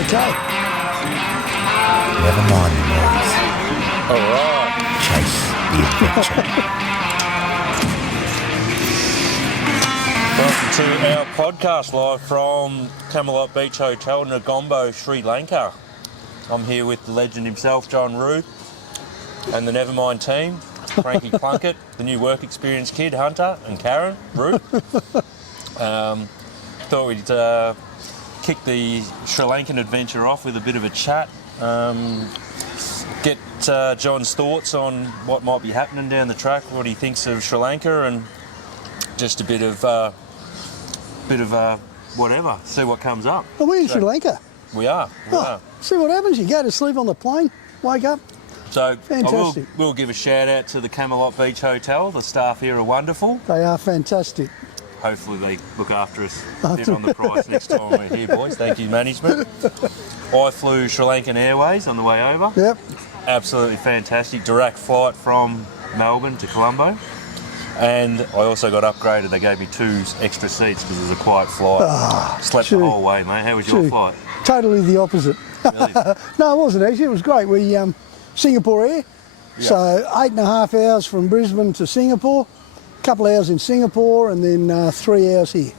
Okay. Never mind the noise. All right. Chase the adventure. Welcome to our podcast live from Camelot Beach Hotel, Negombo, Sri Lanka. I'm here with the legend himself, John Root, and the Nevermind team, Frankie Plunkett, the new work experience kid, Hunter, and Karen Root. Thought we'd kick the Sri Lankan adventure off with a bit of a chat. Get John's thoughts on what might be happening down the track, what he thinks of Sri Lanka, and just a bit of whatever. See what comes up. Well, we're in Sri Lanka. We are. See what happens. You go to sleep on the plane, wake up. So Fantastic. we'll give a shout out to the Camelot Beach Hotel. The staff here are wonderful. They are fantastic. Hopefully they look after us a bit on the price next time we're here, boys. Thank you, management. I flew Sri Lankan Airways on the way over. Yep. Absolutely fantastic. Direct flight from Melbourne to Colombo. And I also got upgraded. They gave me 2 extra seats because it was a quiet flight. Slept the whole way, mate. How was your flight? Totally the opposite. Really? No, it wasn't actually. It was great. We Singapore Air, so 8.5 hours from Brisbane to Singapore, a couple of hours in Singapore, and then 3 hours here.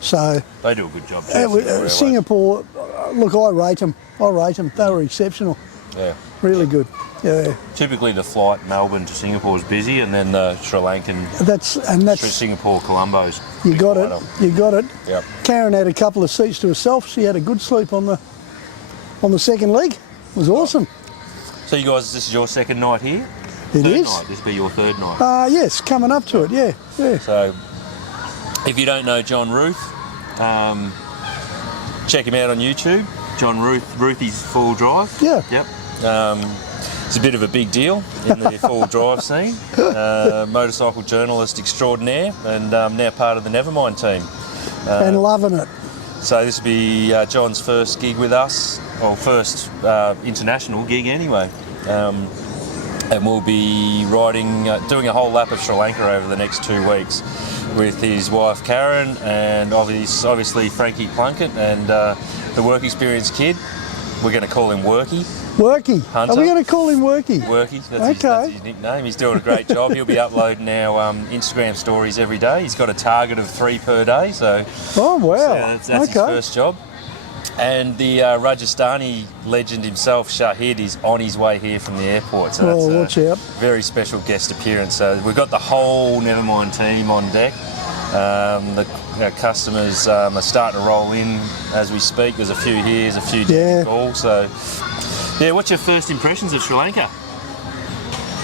So they do a good job too. Singapore, look, I rate them. They were exceptional. Yeah. Really good. Yeah. Typically the flight Melbourne to Singapore is busy, and then the Sri Lankan That's Singapore Colombo's. You got it. You got it. Yep. Karen had a couple of seats to herself. She had a good sleep on the second leg. It was awesome. So you guys, this is your second night here? It is. Third night. This will be your third night. Yes, coming up to it. Yeah. So if you don't know John Root, check him out on YouTube. John Roothy's Full Drive. Yeah. Yep. It's a bit of a big deal in the full drive scene. Motorcycle journalist extraordinaire, and now part of the Nevermind team. And loving it. So this will be John's first gig with us, or first international gig anyway. And we'll be doing a whole lap of Sri Lanka over the next 2 weeks with his wife Karen, and obviously Frankie Plunkett, and the work experience kid. We're going to call him Worky. Worky. Hunter. Are we going to call him Worky? Worky. That's his nickname. He's doing a great job. He'll be uploading our Instagram stories every day. He's got a target of 3 per day. So. Oh wow. That's his first job. And the Rajasthani legend himself, Shahid, is on his way here from the airport. So that's watch out. Very special guest appearance. So we've got the whole Nevermind team on deck. The customers are starting to roll in as we speak. There's a few here, there's a few to call. So, what's your first impressions of Sri Lanka?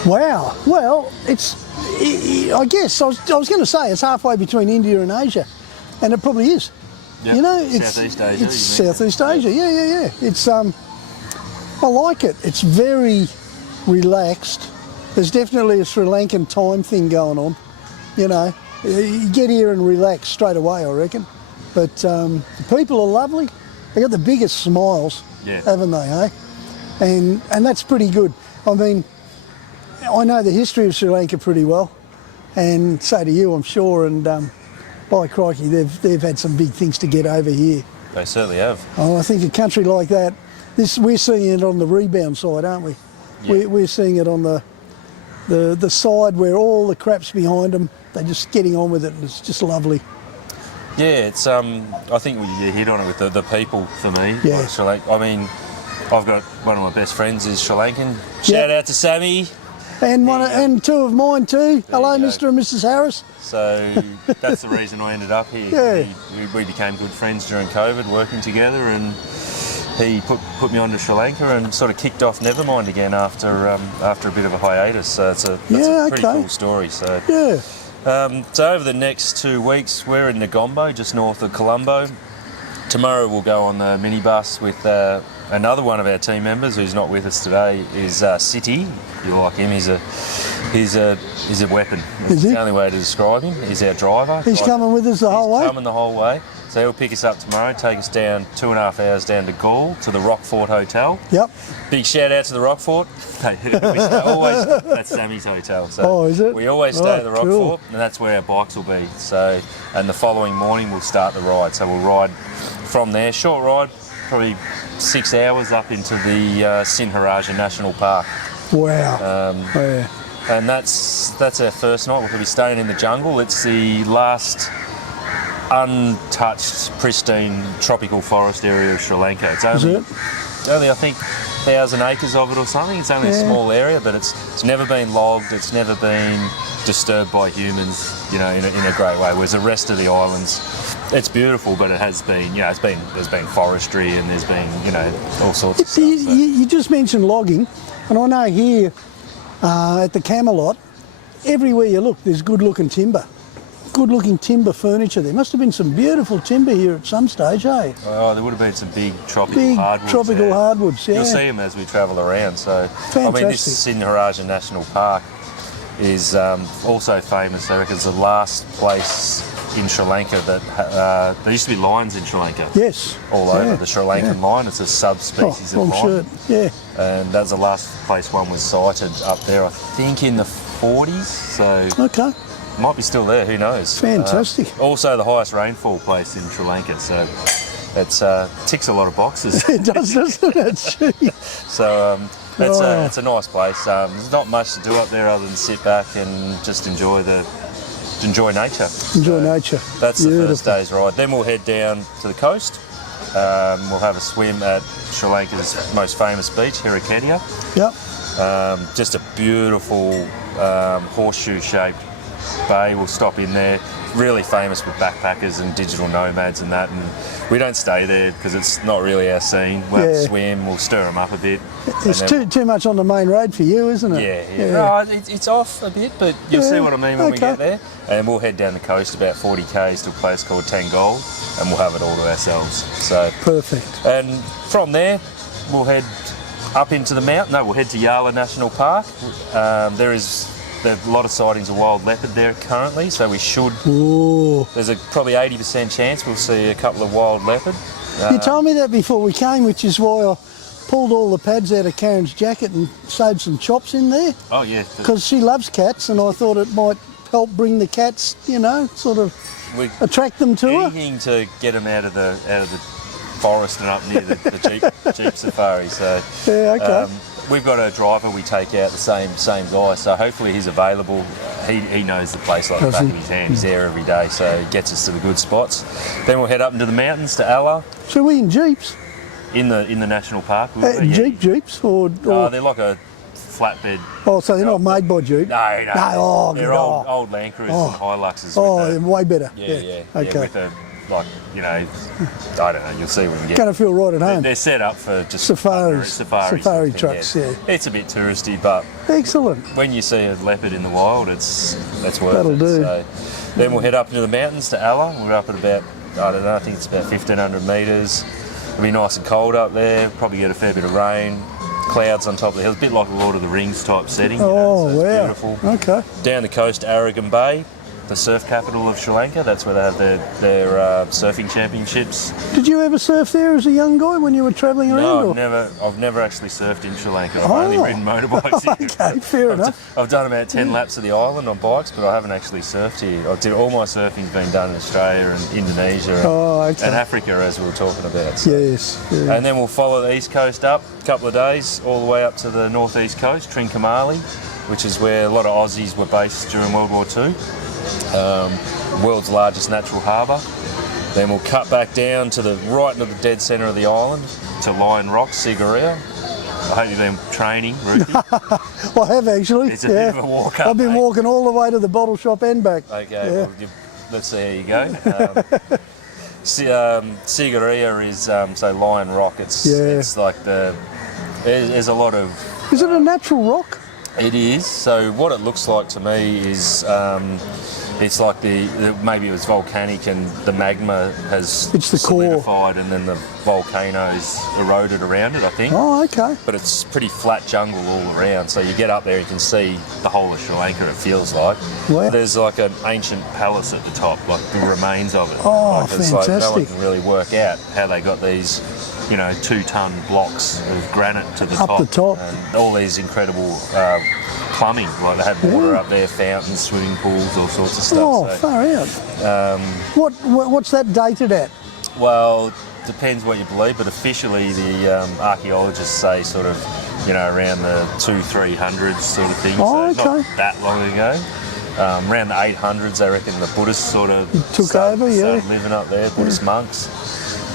Wow. Well, I guess I was going to say it's halfway between India and Asia, and it probably is. Yep. You know, Southeast Asia. It's Southeast Asia. Yeah. It's I like it. It's very relaxed. There's definitely a Sri Lankan time thing going on. You know, you get here and relax straight away, I reckon. But the people are lovely. They got the biggest smiles, haven't they? Eh? And that's pretty good. I mean, I know the history of Sri Lanka pretty well, and so do you, I'm sure. And by crikey, they've had some big things to get over here. They certainly have. Oh, I think a country like that, we're seeing it on the rebound side, aren't we? Yeah. We're seeing it on the side where all the crap's behind them. They're just getting on with it, and it's just lovely. Yeah, it's I think you hit on it with the people for me. Yeah. Like Sri Lanka. I mean, I've got one of my best friends is Sri Lankan. Shout out to Sammy. And 2 of mine too. Hello, Mr. and Mrs. Harris. So that's the reason I ended up here. We became good friends during COVID, working together, and he put me onto Sri Lanka and sort of kicked off Nevermind again after a bit of a hiatus. So that's a pretty cool story. So so over the next 2 weeks, we're in Negombo, just north of Colombo. Tomorrow we'll go on the minibus with another one of our team members who's not with us today. Is City. You like him? He's a weapon. It's the only way to describe him. He's our driver. He's coming with us the whole way. He's coming the whole way. So he'll pick us up tomorrow, take us down 2.5 hours down to Galle to the Rockfort Hotel. Yep. Big shout out to the Rockfort. That's Sammy's hotel. So is it? We always stay at the Rockfort, cool. and that's where our bikes will be. So, and the following morning we'll start the ride. So we'll ride from there, short ride, probably 6 hours up into the Sigiriya National Park. Wow. Yeah. And that's our first night. We'll be staying in the jungle. It's the last untouched, pristine tropical forest area of Sri Lanka. It's only I think 1,000 acres of it or something. It's only a small area, but it's never been logged. It's never been disturbed by humans, in a great way. Whereas the rest of the islands, it's beautiful, but it has been, there's been forestry and there's been, all sorts of stuff. You just mentioned logging, and I know here at the Camelot, everywhere you look, there's good-looking timber. Good-looking timber furniture. There must have been some beautiful timber here at some stage, eh? Oh, there would have been some big tropical hardwoods. Hardwoods, yeah. You'll see them as we travel around. So, Fantastic. I mean, this Sigiriya National Park is also famous. I reckon it's the last place in Sri Lanka that there used to be lions in Sri Lanka. Yes. All over the Sri Lankan lion. It's a subspecies of lion. Shirt. Yeah. And that's the last place one was sighted up there. I think in the 40s. So. Okay. Might be still there, who knows? Fantastic. Also the highest rainfall place in Sri Lanka, so it ticks a lot of boxes. It does, doesn't it? So it's a nice place. There's not much to do up there other than sit back and just enjoy nature. Enjoy nature. That's the first day's ride. Then we'll head down to the coast. We'll have a swim at Sri Lanka's most famous beach, Sigiriya. Yep. Just a beautiful horseshoe-shaped bay. We'll stop in there. Really famous with backpackers and digital nomads and that. And we don't stay there because it's not really our scene. We'll have a swim. We'll stir them up a bit. It's too much on the main road for you, isn't it? Yeah. No, it's off a bit, but you'll see what I mean when we get there. And we'll head down the coast about 40 k's to a place called Galle, and we'll have it all to ourselves. So perfect. And from there, we'll head up into the mountain. No, we'll head to Galle National Park. There's a lot of sightings of wild leopard there currently, so we should. Ooh. There's a probably 80% chance we'll see a couple of wild leopard. You told me that before we came, which is why I pulled all the pads out of Karen's jacket and sewed some chops in there. Oh yeah. Because she loves cats, and I thought it might help bring the cats, sort of attract them to her. Anything to get them out of the forest and up near the jeep safari. So yeah, okay. We've got a driver we take out, the same guy, so hopefully he's available. He knows the place like the back of his hand. He's there every day, so he gets us to the good spots. Then we'll head up into the mountains to Galle. So we in jeeps? In the national park. Jeeps or they're like a flatbed. Oh, so they're not made by Jeep? No. Oh, they're old Land Cruisers and Hiluxes. Oh, way better. Yeah. Okay. With a, I don't know, you'll see when we get. Going to feel right at home. They're set up for just safari trucks. trucks, yeah. It's a bit touristy, but excellent. When you see a leopard in the wild, that's worth That'll it. do. So then we'll head up into the mountains to Galle. We're up at about, I think it's about 1,500 metres. It'll be nice and cold up there. Probably get a fair bit of rain. Clouds on top of the hills, a bit like a Lord of the Rings type setting. Oh, so wow. Beautiful. Okay. Down the coast, Aragon Bay, the surf capital of Sri Lanka. That's where they have their surfing championships. Did you ever surf there as a young guy when you were travelling around? No, I've never actually surfed in Sri Lanka. I've only ridden motorbikes. Okay, fair enough. I've done about 10 laps of the island on bikes, but I haven't actually surfed here. All my surfing's been done in Australia and Indonesia and Africa, as we were talking about. So. Yes. And then we'll follow the east coast up a couple of days, all the way up to the northeast coast, Trincomalee, which is where a lot of Aussies were based during World War II. World's largest natural harbour. Then we'll cut back down to right into the dead centre of the island to Lion Rock, Sigiriya. I hope you've been training, Roothy. I have actually. It's a bit of a walk up. I've been walking all the way to the bottle shop and back. Okay, well, let's see how you go. Sigiriya is so Lion Rock. It's like there's a lot of. Is it a natural rock? It is. So what it looks like to me is it's like maybe it was volcanic and the magma has solidified and then the volcanoes eroded around it, I think. Oh, okay. But it's pretty flat jungle all around. So you get up there, you can see the whole of Sri Lanka, it feels like. Wow. There's like an ancient palace at the top, like the remains of it. Oh, it's fantastic. Like no one can really work out how they got these 2-ton blocks of granite to the top. Up the top. And all these incredible plumbing, like they have water up there, fountains, swimming pools, all sorts of stuff. Oh, far out. What's that dated at? Well, depends what you believe, but officially the archaeologists say sort of, around the 200-300s sort of thing. Oh, so okay. not that long ago. Around the 800s, I reckon the Buddhists sort of Took over, started living up there, Buddhist monks.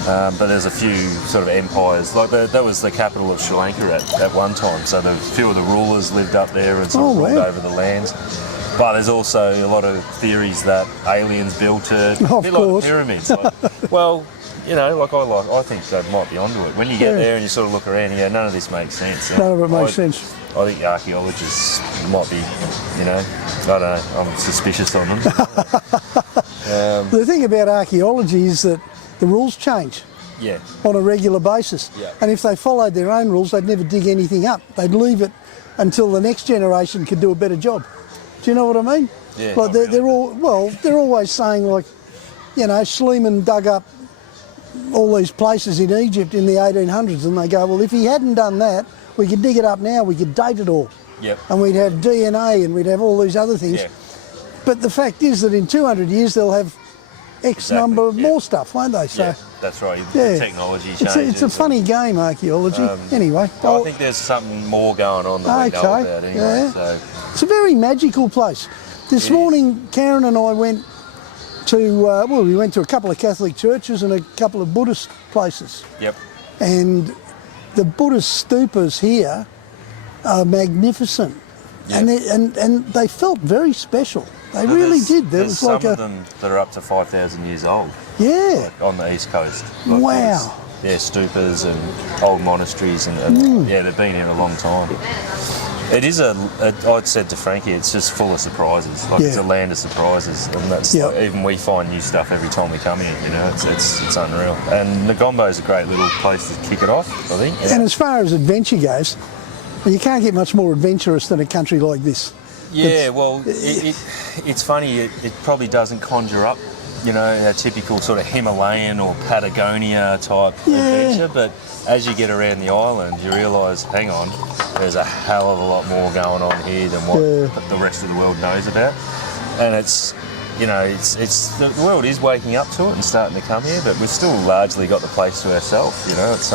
But there's a few sort of empires, like that was the capital of Sri Lanka at one time. So a few of the rulers lived up there and sort of ruled over the lands. But there's also a lot of theories that aliens built it, a bit like the pyramids. Like, well, I think they might be onto it. When you get there and you sort of look around, you go, none of this makes sense. None of it makes sense. I think the archaeologists might be, I don't know, I'm suspicious on them. The thing about archaeology is that the rules change on a regular basis. Yeah. And if they followed their own rules, they'd never dig anything up. They'd leave it until the next generation could do a better job. Do you know what I mean? Yeah. Like they're always saying, like, Schliemann dug up all these places in Egypt in the 1800s, and they go, well, if he hadn't done that, we could dig it up now, we could date it all. Yep. And we'd have DNA and we'd have all these other things. Yeah. But the fact is that in 200 years they'll have X number of more stuff, won't they? So that's right. The technology changes. It's a funny game, archaeology. Anyway. I think there's something more going on than we know about anyway. Yeah. So. It's a very magical place. This morning, Karen and I went to, we went to a couple of Catholic churches and a couple of Buddhist places. Yep. And the Buddhist stupas here are magnificent. Yep. And they felt very special. They really did. There's some of them that are up to 5,000 years old. Yeah. Like on the east coast. Like wow. Stupas and old monasteries and they've been here a long time. It is I'd said to Frankie, it's just full of surprises. Like it's a land of surprises, and that's like, even we find new stuff every time we come here. It's unreal. And Negombo is a great little place to kick it off, I think. Yeah. And as far as adventure goes, you can't get much more adventurous than a country like this. Yeah, it's funny. It probably doesn't conjure up, a typical sort of Himalayan or Patagonia type adventure, but as you get around the island, you realise, hang on, there's a hell of a lot more going on here than what the rest of the world knows about. And it's, the world is waking up to it and starting to come here, but we've still largely got the place to ourselves. It's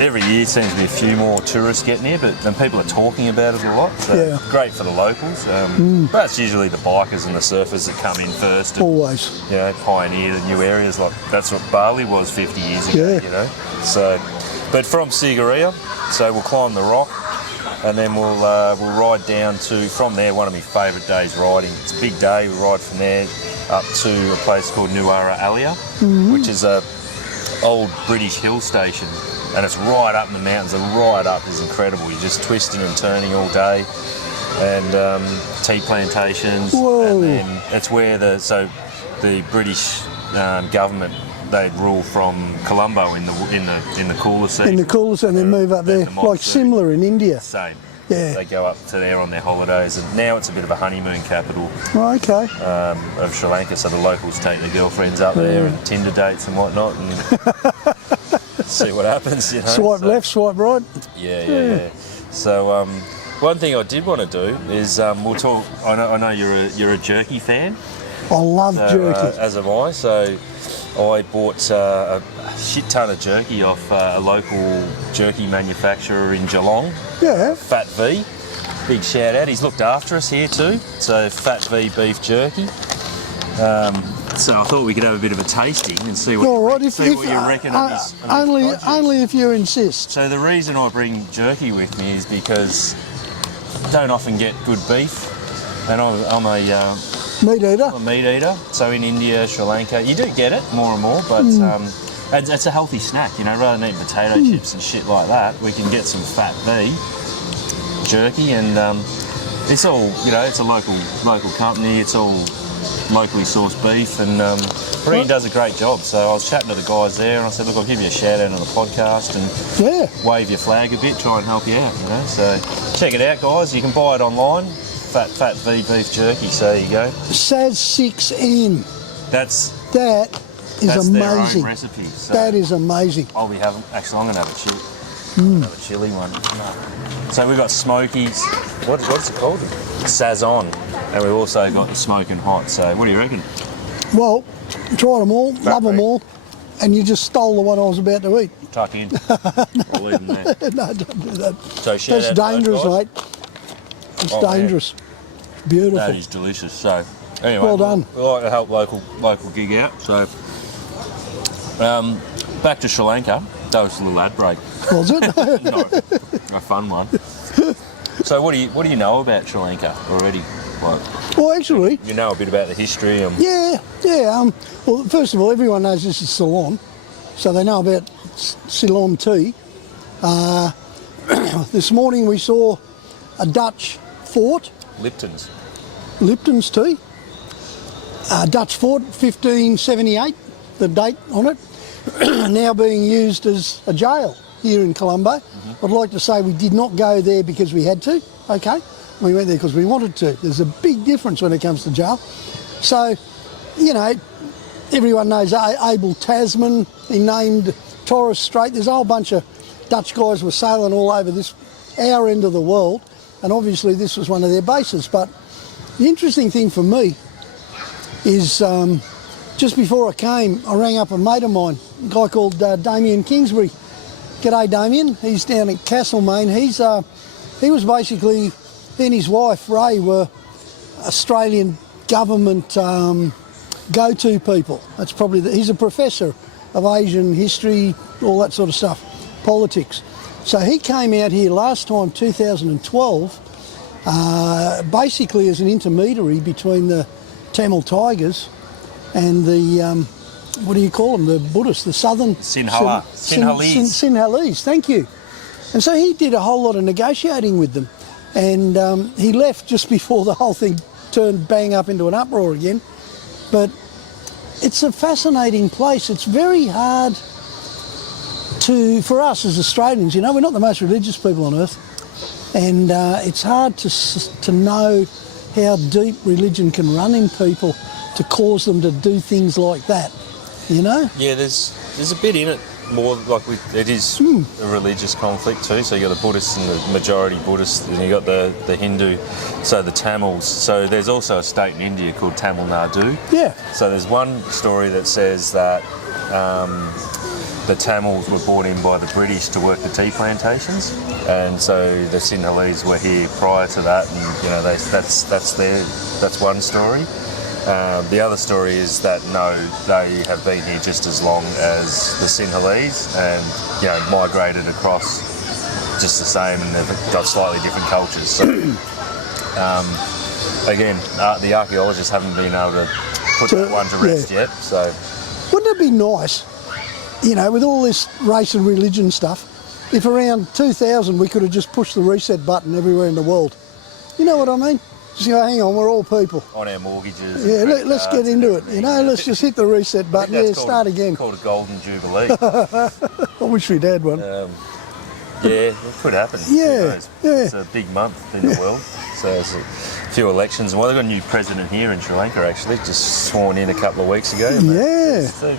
every year seems to be a few more tourists getting here, but then people are talking about it a lot. So great for the locals. But that's usually the bikers and the surfers that come in first. And, always. Pioneer the new areas. Like that's what Bali was 50 years ago. So, but from Sigiriya, so we'll climb the rock, and then we'll ride down to, from there, one of my favourite days riding. It's a big day. We ride from there up to a place called Nuwara Alia, which is a old British hill station, and it's right up in the mountains. The ride up is incredible. You're just twisting and turning all day, and tea plantations. Whoa. And then it's where the British government, they'd rule from Colombo in the cooler season. In the cooler season, and then move up there, like similar in India. Same. Yeah. They go up to there on their holidays, and now it's a bit of a honeymoon capital of Sri Lanka. So the locals take their girlfriends up there and Tinder dates and whatnot, and see what happens. Swipe left, swipe right. Yeah. So one thing I did want to do is we'll talk. I know you're a jerky fan. I love jerky. As am I. So I bought a shit ton of jerky off a local jerky manufacturer in Geelong. Yeah. Fat V. Big shout out. He's looked after us here too. So Fat V beef jerky. So I thought we could have a bit of a tasting and see what, you reckon of his only if you insist. So the reason I bring jerky with me is because I don't often get good beef, and I'm a meat eater. I'm a meat eater. So in India, Sri Lanka, you do get it more and more, but it's a healthy snack. Rather than eating potato chips and shit like that, we can get some Fat V jerky, and it's all it's a local company. It's all locally sourced beef, and Breen does a great job. So I was chatting to the guys there, and I said, look, I'll give you a shout out on the podcast and wave your flag a bit, try and help you out. So check it out, guys. You can buy it online. Fat V beef jerky. So there you go. Saz 6N. That is amazing. Their own recipe. So that is amazing. I'll be having. Actually, I'm gonna have a have a chili one. So we've got Smokies. What's it called? Sazon. And we've also got the smoking hot. So what do you reckon? Well, tried them all, love them all, And you just stole the one I was about to eat. Tuck in. I'll leave them there. No, don't do that. So shout That's out to those dangerous, guys. mate. It's Oh, man. dangerous. Beautiful. That is delicious. So, anyway, Well done. We like to help local gig out. So, back to Sri Lanka. That was a little ad break. Was it? No, a fun one. So, what do you know about Sri Lanka already? Like, Well, actually, you know a bit about the history and yeah. Well, first of all, everyone knows this is Ceylon, so they know about Ceylon tea. This morning we saw a Dutch fort, Lipton's. Lipton's tea. Dutch fort, 1578, the date on it, now being used as a jail here in Colombo. I'd like to say we did not go there because we had to, okay? We went there because we wanted to. There's a big difference when it comes to jail. So, you know, everyone knows Abel Tasman, he named Torres Strait. There's a whole bunch of Dutch guys were sailing all over our end of the world, and obviously this was one of their bases. But the interesting thing for me is just before I came, I rang up a mate of mine, a guy called Damien Kingsbury. G'day Damien, he's down in Castlemaine. He was basically, he and his wife Ray were Australian government go-to people. That's probably, he's a professor of Asian history, all that sort of stuff, politics. So he came out here last time, 2012, basically as an intermediary between the Tamil Tigers and the, what do you call them, the Buddhists, the southern... Sinhalese. Sinhalese, thank you. And so he did a whole lot of negotiating with them. And he left just before the whole thing turned bang up into an uproar again. But it's a fascinating place. It's very hard for us as Australians, you know, we're not the most religious people on earth. And it's hard to know how deep religion can run in people to cause them to do things like that, you know? Yeah, there's a bit in it. More like it is a religious conflict too. So you got the Buddhists and the majority Buddhists, and you got the Hindu, so the Tamils. So there's also a state in India called Tamil Nadu. Yeah. So there's one story that says that the Tamils were brought in by the British to work the tea plantations, and so the Sinhalese were here prior to that, and you know that's one story. The other story is that no, they have been here just as long as the Sinhalese, and you know migrated across just the same, and they've got slightly different cultures. So again, the archaeologists haven't been able to put that one to rest yet. So wouldn't it be nice, you know, with all this race and religion stuff, if around 2000 we could have just pushed the reset button everywhere in the world? You know what I mean? Just go, hang on, we're all people. On our mortgages. Yeah, let's get into it. You know, let's just hit the reset button. Yeah, start again. It's called a golden jubilee. I wish we'd had one. Yeah, it could happen. Yeah, yeah. It's a big month in the world. So there's a few elections. Well, they've got a new president here in Sri Lanka, actually, just sworn in a couple of weeks ago. Yeah. So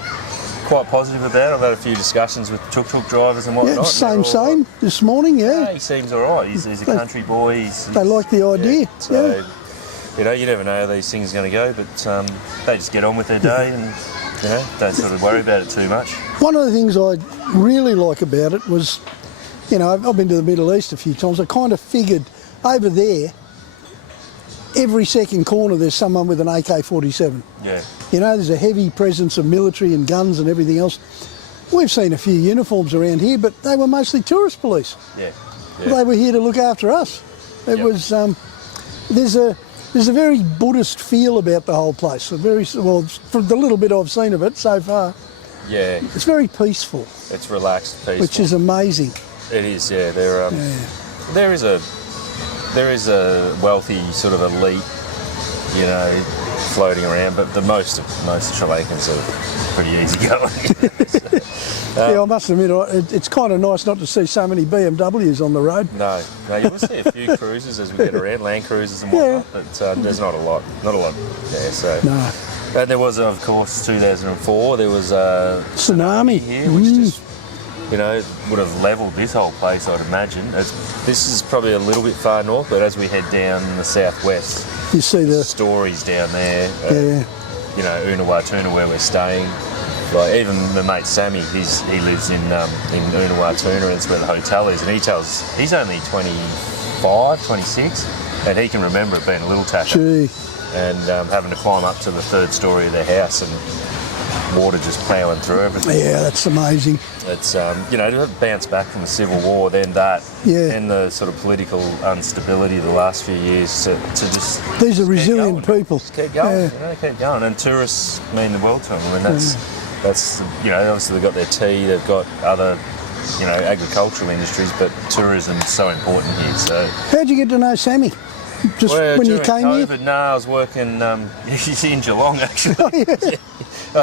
quite positive about it. I've had a few discussions with tuk-tuk drivers and whatnot. Yeah, same. This morning, yeah. He seems all right. He's a country boy. They like the idea. Yeah. So, you know, you never know how these things are going to go, but they just get on with their day and, you know, don't sort of worry about it too much. One of the things I really like about it was, you know, I've been to the Middle East a few times. I kind of figured over there, every second corner there's someone with an AK-47. Yeah. You know, there's a heavy presence of military and guns and everything else. We've seen a few uniforms around here, but they were mostly tourist police. Yeah. They were here to look after us. It was, there's a very Buddhist feel about the whole place. Well, from the little bit I've seen of it so far. Yeah. It's very peaceful. It's relaxed, peaceful. Which is amazing. It is, yeah. There is a wealthy sort of elite, you know, floating around, but most Sri Lankans are pretty easygoing. Yeah, I must admit, it's kind of nice not to see so many BMWs on the road. No, you will see a few cruisers as we get around, Land Cruisers and whatnot, but there's not a lot there. So. No. And there was, of course, 2004. There was a tsunami here, which just, you know, would have levelled this whole place, I'd imagine. This is probably a little bit far north, but as we head down the southwest, you see the stories down there. Yeah. You know, Unawatuna, where we're staying. like even my mate Sammy, he lives in Unawatuna, and it's where the hotel is, and he's only 25, 26, and he can remember it being a little tacker. Gee. And having to climb up to the 3rd story of their house and water just ploughing through everything. Yeah, that's amazing. It's, to bounce back from the Civil War, then that, and the sort of political instability of the last few years to just... These are resilient people. Just keep going, keep going. And tourists mean the world to them. I mean, that's obviously they've got their tea, they've got other, agricultural industries, but tourism's so important here, so... How'd you get to know Sammy? Just when you came COVID, here? No, I was working, he's in Geelong actually. Oh, yeah. I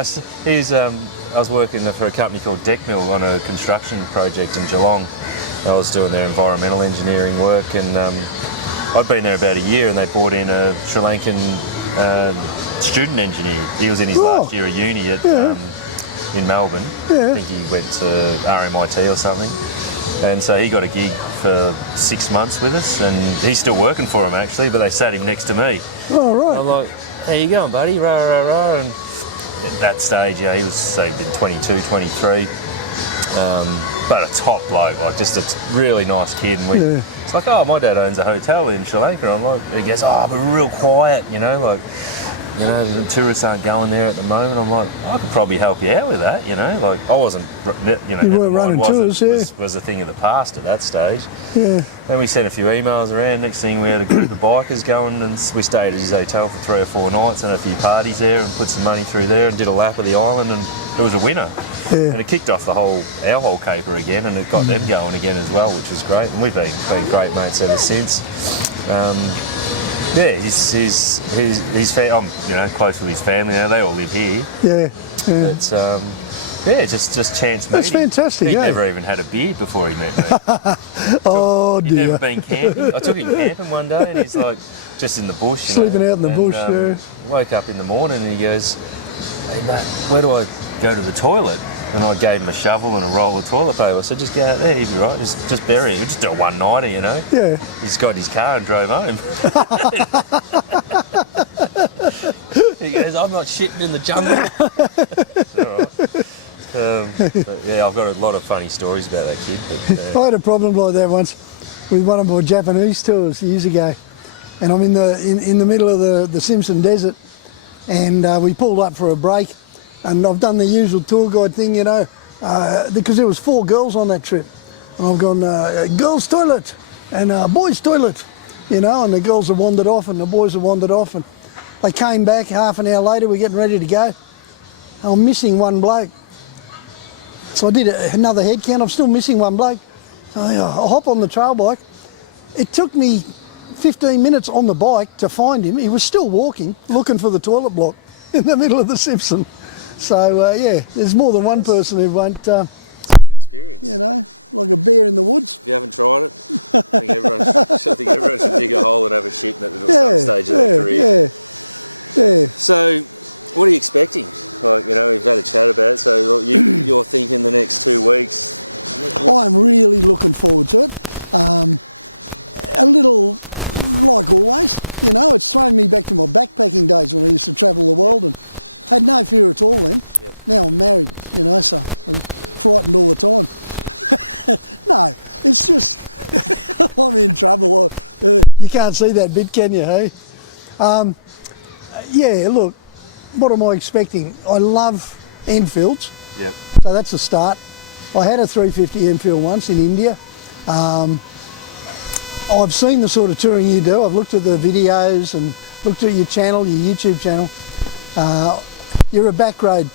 was working for a company called Deck Mill on a construction project in Geelong. I was doing their environmental engineering work, and I'd been there about a year, and they brought in a Sri Lankan student engineer. He was in his last year of uni in Melbourne. I think he went to RMIT or something. And so he got a gig for 6 months with us, and he's still working for him actually, but they sat him next to me. Oh, right. I'm like, how you going, buddy? Rah, rah, rah. And at that stage, he was, say, 22, 23. But a top bloke, like just a really nice kid. And it's like, oh, my dad owns a hotel in Sri Lanka. I'm like, he goes, oh, but real quiet, the tourists aren't going there at the moment. I'm like, I could probably help you out with that, Like, I wasn't, You weren't running tours, was a thing of the past at that stage. Yeah. Then we sent a few emails around. Next thing we had a group of bikers going, and we stayed at his hotel for 3 or 4 nights and a few parties there, and put some money through there and did a lap of the island, and it was a winner. Yeah. And it kicked off our whole caper again, and it got them going again as well, which was great. And we've been great mates ever since. I'm close with his family now. They all live here. Yeah. It's just chance meeting. That's fantastic. He'd never even had a beard before he met me. Oh dear. He'd never been camping. I took him camping one day, and he's like just in the bush, sleeping out in the bush. Woke up in the morning, and he goes, "Hey mate, where do I go to the toilet?" And I gave him a shovel and a roll of toilet paper. I said, just go out there, he'd be right. Just bury him. Just do a one-nighter, Yeah. He just got in his car and drove home. He goes, I'm not shitting in the jungle. All right. But yeah, I've got a lot of funny stories about that kid. But, I had a problem like that once with one of my Japanese tours years ago, and I'm in the middle of the Simpson Desert, and we pulled up for a break. And I've done the usual tour guide thing, because there was 4 girls on that trip. And I've gone, girls' toilet and boys' toilet, and the girls have wandered off and the boys have wandered off. And they came back half an hour later, we're getting ready to go. I'm missing one bloke. So I did another head count, I'm still missing one bloke. So I hop on the trail bike. It took me 15 minutes on the bike to find him. He was still walking, looking for the toilet block in the middle of the Simpson. So, there's more than one person who won't... You can't see that bit, can you, hey? Look, what am I expecting? I love Enfields, so that's a start. I had a 350 Enfield once in India. I've seen the sort of touring you do. I've looked at the videos and looked at your channel, your YouTube channel. You're a back road.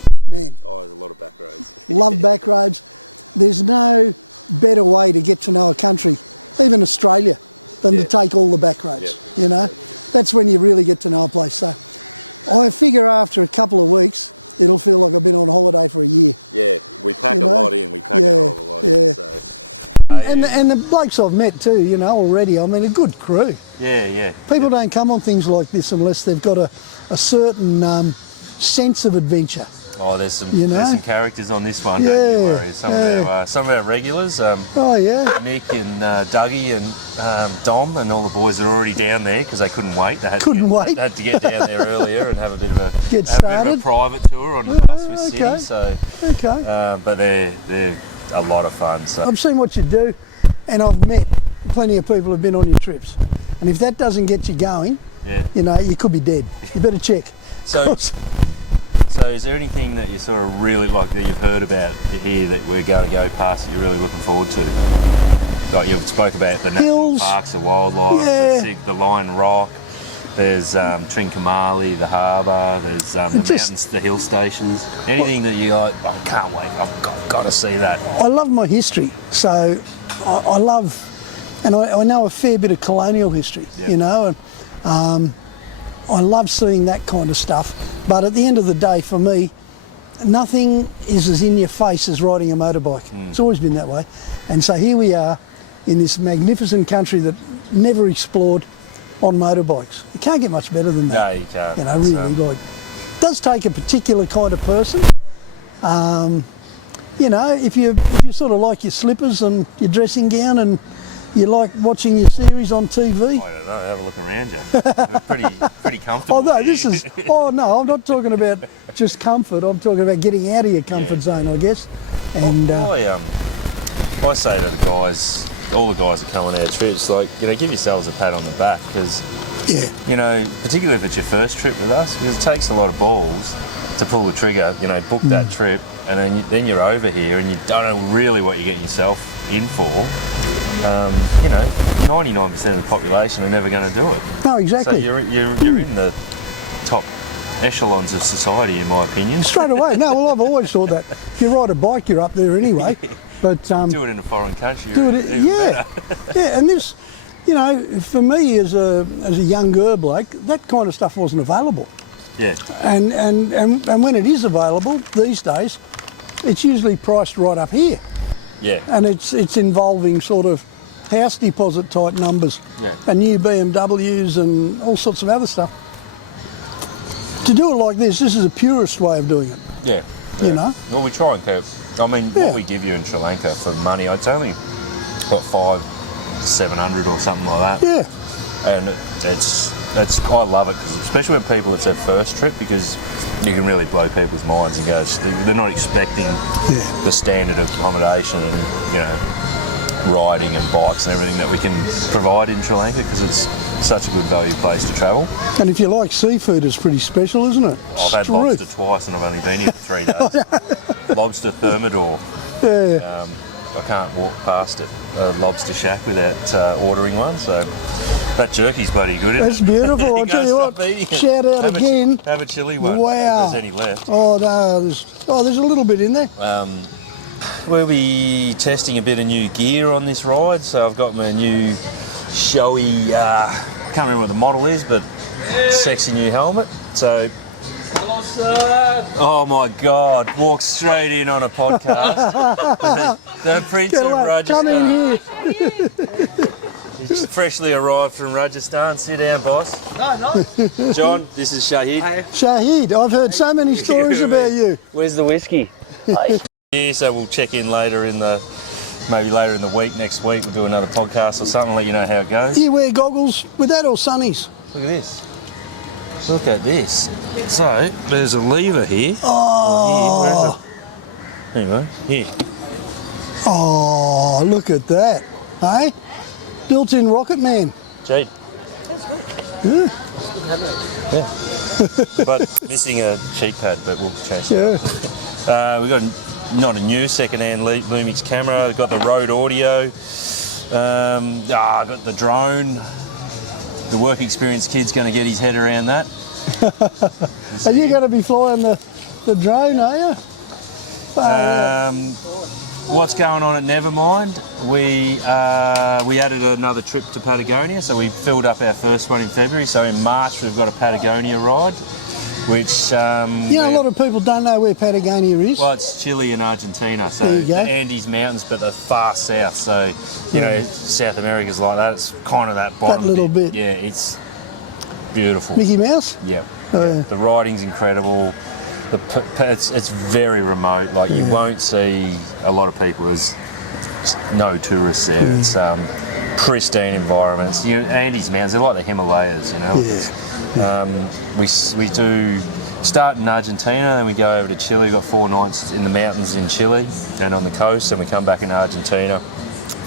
And the blokes I've met too, already, I mean, a good crew. Yeah. People don't come on things like this unless they've got a certain sense of adventure. Oh, there's some You know? there's some characters on this one. Yeah, Don't you worry. yeah. Some of our regulars. Oh yeah. Nick and Dougie and Dom and all the boys are already down there because they couldn't wait. They had Wait. They had to get down there earlier and have a bit of a Get have a bit of started. a private tour on the bus with City. okay. So, Okay. but they're a lot of fun. So I've seen what you do, and I've met plenty of people who've been on your trips. And if that doesn't get you going, yeah. you know, you could be dead. You better check. So is there anything that you sort of really like that you've heard about here that we're going to go past that you're really looking forward to? Like you've spoke about the national Hills. parks, the wildlife, Yeah. the Lion Rock. There's Trincomalee, the harbour. There's the mountains, the hill stations. Anything that you like? I can't wait. I've got to see that. I love my history, so I love, and I know a fair bit of colonial history, Yeah. you know, and I love seeing that kind of stuff. But at the end of the day, for me, nothing is as in your face as riding a motorbike. It's always been that way. And so here we are in this magnificent country that never explored on motorbikes. You can't get much better than that. No, you can't. You know, really, like, it does take a particular kind of person. You know, if you sort of like your slippers and your dressing gown and you like watching your series on TV. I don't know. Have a look around you. Pretty comfortable. Oh no, no, I'm not talking about just comfort. I'm talking about getting out of your comfort zone, I guess. And I say to the guys, all the guys that come on our trips, like, you know, give yourselves a pat on the back because, yeah, you know, particularly if it's your first trip with us, because it takes a lot of balls to pull the trigger, you know, book that trip, and then you're over here and you don't know really what you're getting yourself in for. You know, 99% of the population are never going to do it. no, exactly. So you're in the top echelons of society, in my opinion. Straight away. No, well, I've always thought that. If you ride a bike, you're up there anyway. But Do it in a foreign country. do it, even yeah, better. yeah. And this, you know, for me as a younger bloke, that kind of stuff wasn't available. Yeah. And when it is available these days, it's usually priced right up here, Yeah. and it's involving sort of house deposit type numbers, Yeah. and new BMWs and all sorts of other stuff. To do it like this is a purist way of doing it. Yeah. You know? Well, we try and keep. I mean, Yeah. what we give you in Sri Lanka for money, it's only what 700 or something like that. Yeah, And it's I love it because especially when people it's their first trip because you can really blow people's minds and go they're not expecting the standard of accommodation and you know riding and bikes and everything that we can provide in Sri Lanka because it's such a good value place to travel. and if you like seafood, it's pretty special, isn't it? I've had Struth. lobster twice and I've only been here for 3 days. Lobster thermidor. Yeah. I can't walk past it, a lobster shack without ordering one. So that jerky's bloody good. Isn't That's it? beautiful. You I'll tell can't you stop what. eating it. Shout out Have again. Have a chili one. Wow. If there's any left. Oh no, there's a little bit in there. We'll be testing a bit of new gear on this ride. So I've got my new showy, I can't remember what the model is, but sexy new helmet. So. Hello, sir. Oh my God! Walk straight in on a podcast. the Prince of Rajasthan. Come in here. He's freshly arrived from Rajasthan. Sit down, boss. No. John, this is Shahid. Shahid, I've heard so many stories about you. Where's the whiskey? Yeah, so we'll check in maybe later in the week, next week. We'll do another podcast or something, let you know how it goes. You wear goggles with that or sunnies? Look at this. Look at this. So, there's a lever here. Oh, Anyway, here. oh, look at that. Hey? Built-in rocket man. Jade. Yeah. Yeah. But missing a cheek pad, but we'll change that. Yeah. We've got not a new second-hand Lumix camera. We've got the Rode audio. I've got the drone. The work experience kid's going to get his head around that. Are you going to be flying the drone, are you? What's going on at Nevermind? We added another trip to Patagonia, so we filled up our first one in February. So in March we've got a Patagonia ride, which You know, a lot of people don't know where Patagonia is. well, it's Chile and Argentina, so There you go. the Andes Mountains, but the far south. So you know, South America's like that. It's kind of that bottom little bit. Yeah, it's beautiful. Mickey Mouse? Yeah. Oh, yeah. The riding's incredible. It's very remote. Like you won't see a lot of people. There's no tourists there. It's pristine environments. Andes Mountains, they're like the Himalayas. We do start in Argentina, then we go over to Chile. We've got 4 nights in the mountains in Chile and on the coast, and we come back in Argentina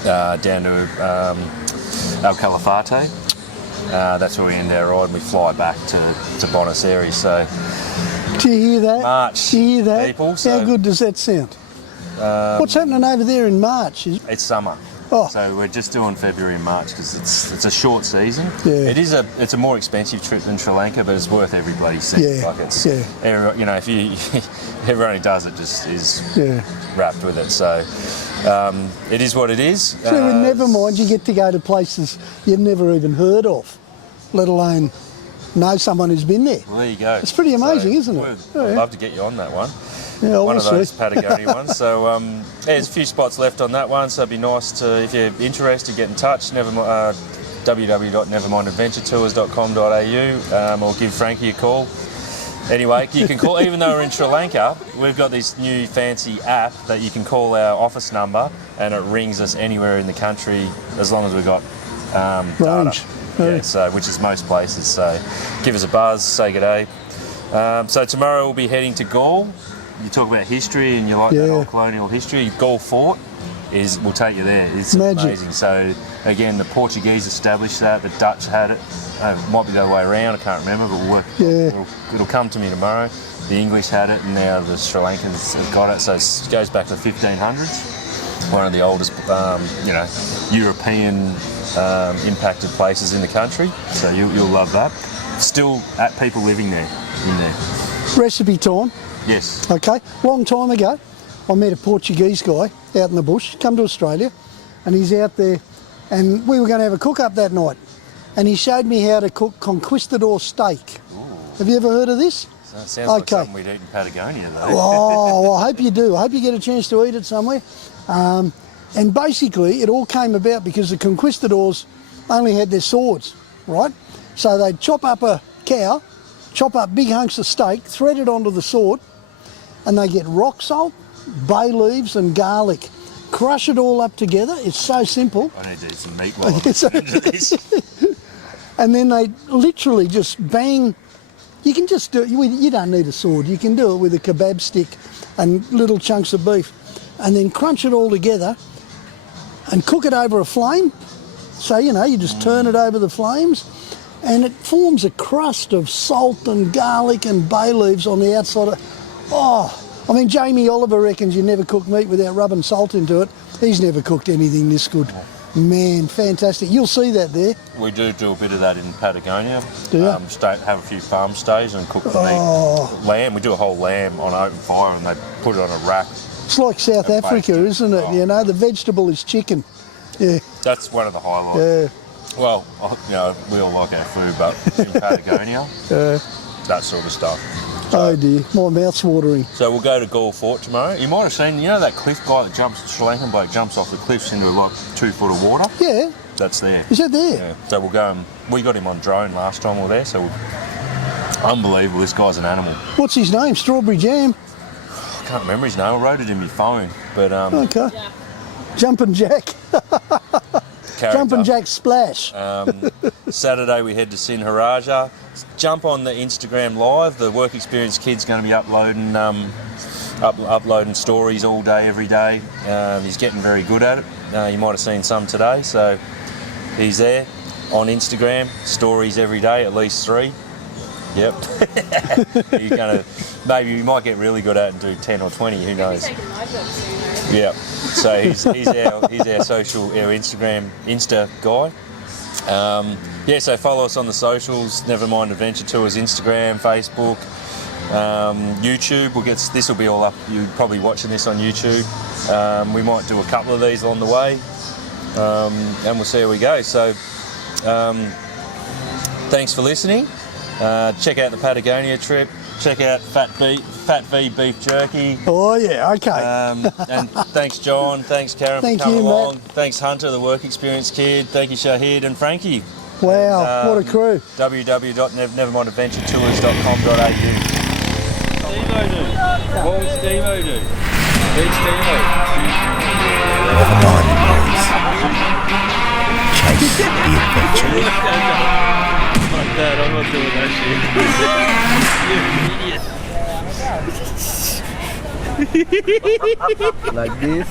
down to El Calafate. That's where we end our ride, and we fly back to Buenos Aires. So, do you hear that? March, do you hear that? people. How So, good does that sound? What's happening over there in March? it's summer. Oh. So we're just doing February and March because it's a short season. Yeah. It's a more expensive trip than Sri Lanka, but it's worth every bloody cent. Yeah. Like it's Yeah. if you everyone who does it just is Yeah. wrapped with it. So it is what it is. So with Nevermind, you get to go to places you've never even heard of, let alone know someone who's been there. Well, there you go. It's pretty amazing, isn't it? I'd love to get you on that one. Yeah, One of obviously. those Patagonia ones. So there's a few spots left on that one. So it'd be nice to, if you're interested, get in touch. www.nevermindadventuretours.com.au or give Frankie a call. Anyway, you can call, even though we're in Sri Lanka, we've got this new fancy app that you can call our office number and it rings us anywhere in the country as long as we've got Range. data. Yeah, so, which is most places. So give us a buzz, say good day. So tomorrow we'll be heading to Galle. You talk about history and you like that old colonial history. Galle Fort will take you there. It's Magic. amazing. So again, the Portuguese established that. The Dutch had it. It might be the other way around. I can't remember, but it'll come to me tomorrow. The English had it, and now the Sri Lankans have got it. So it goes back to the 1500s. One of the oldest, European impacted places in the country. So you'll love that. Still people living there. In there. Recipe time. Yes. Okay. Long time ago, I met a Portuguese guy out in the bush, come to Australia, and he's out there, and we were going to have a cook-up that night, and he showed me how to cook conquistador steak. Ooh. Have you ever heard of this? That sounds like something we'd eat in Patagonia, though. Oh, well, I hope you do. I hope you get a chance to eat it somewhere. And basically, it all came about because the conquistadors only had their swords, right? So they'd chop up a cow, chop up big hunks of steak, thread it onto the sword, and they get rock salt, bay leaves and garlic. Crush it all up together. It's so simple. I need to eat some meat while I'm listening to this. And then they literally just bang. You can just do it. You don't need a sword. You can do it with a kebab stick and little chunks of beef. And then crunch it all together and cook it over a flame. So, you just turn it over the flames. And it forms a crust of salt and garlic and bay leaves on the outside. Jamie Oliver reckons you never cook meat without rubbing salt into it. He's never cooked anything this good. Man, fantastic. You'll see that there. We do a bit of that in Patagonia. Do you? Have a few farm stays and cook the meat. Lamb, we do a whole lamb on open fire and they put it on a rack. It's like South Africa, isn't it? The vegetable is chicken. Yeah. That's one of the highlights. Yeah. Well, we all like our food, but in Patagonia, that sort of stuff. Oh dear, my mouth's watering. So we'll go to Galle Fort tomorrow. You might have seen, that cliff guy that Sri Lankan bloke jumps off the cliffs into like 2 foot of water? Yeah. That's there. Is that there? Yeah. So we'll go and we got him on drone last time we were there, so unbelievable, this guy's an animal. What's his name? Strawberry Jam? I can't remember his name, I wrote it in my phone, but okay. Yeah. Jumpin' Jack. Jumpin' Jack Splash. Saturday we head to Sinharaja. Jump on the Instagram live. The work experience kid's going to be uploading stories all day, every day. He's getting very good at it. You might have seen some today. So he's there on Instagram, stories every day, at least 3. Yep. Maybe we might get really good at it and do 10 or 20. Who knows? Yeah. So he's our Instagram guy. So follow us on the socials, Nevermind Adventure Tours, Instagram, Facebook, YouTube. This will be all up. You're probably watching this on YouTube. We might do a couple of these along the way, and we'll see how we go. So thanks for listening. Check out the Patagonia trip. Check out Fat V beef jerky. Oh yeah, okay. And thanks John, thanks Karen for coming along. Matt. Thanks Hunter, the work experience kid. Thank you Shahid and Frankie. Wow, what a crew. www.nevermindadventuretours.com.au. do? What would Steve-O do? Who's Steve-O? Nevermind, boys. Chase the adventure. Fuck that, I'm not doing that shit. Like this.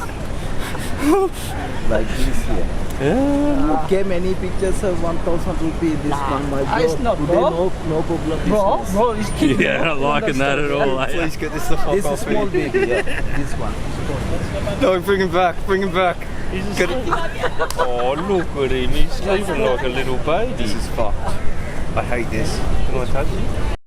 Like this here. Okay, many pictures of 1,000 rupees. This one, my bro. It's not, Today, bro. no problem. Bro, it's cute. Yeah, not liking that at all. Please get this the fuck This is off small me. baby. Yeah. This one. No, bring him back, bring him back. Oh, look at him. He's sleeping like a little baby. This is fucked. I hate this. Can I touch him?